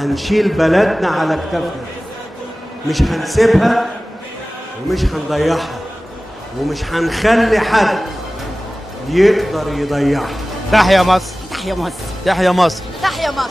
هنشيل بلدنا على كتافنا، مش هنسيبها ومش هنضيعها ومش هنخلي حد يقدر يضيعها. تحيا مصر، تحيا مصر، تحيا مصر، تحيا مصر.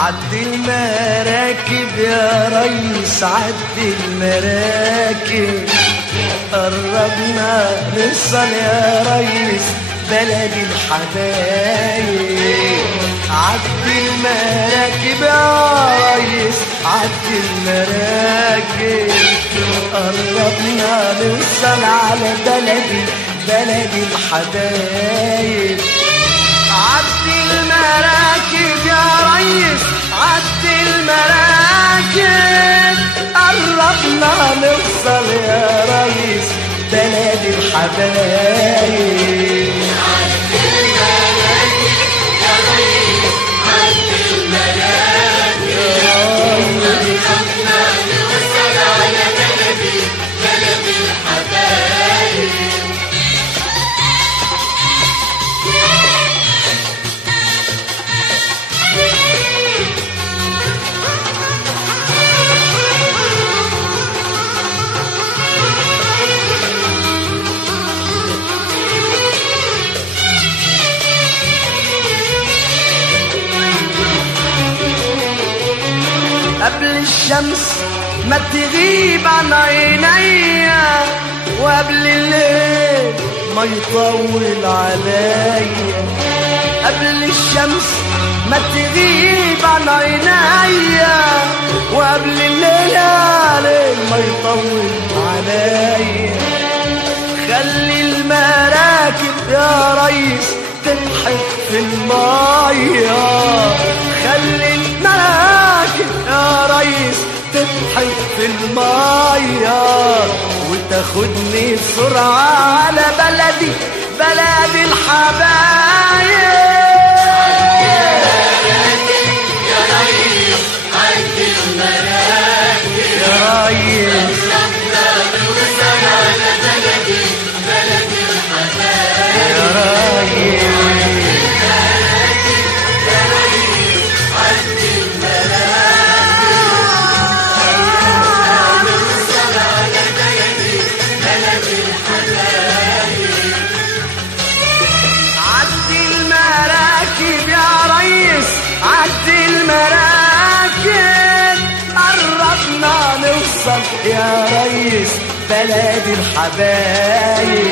عد المراكب يا ريس، عد المراكب، قربنا نوصل يا ريس بلد الحبايب. عد المراكب يا ريس، عد المراكب، قربنا نوصل على بلد الحبايب. عد المراكب يا ريس، عد المراكب، قربنا نوصل يا ريس بلد الحبايب. عد المراكب يا ريس، عد المراكب، قربنا نوصل على بلد الحبايب. قبل الشمس ما تغيب عن عينيا، وقبل الليل ما يطول عليا. قبل الشمس ما تغيب عن عينيا، وقبل الليل ما يطول عليا. خلي المراكب يا ريس تنحت في المية، خلي المراكب يا ريس تنحت في المية، وتاخدني بسرعة على بلد الحبايب. يا ريس عد المراكب يا ريس، قربنا نوصل على بلد الحبايب. يا ريس، عد المراكب يا ريس، عد المراكب، قربنا نوصل يا ريس بلد الحبايب.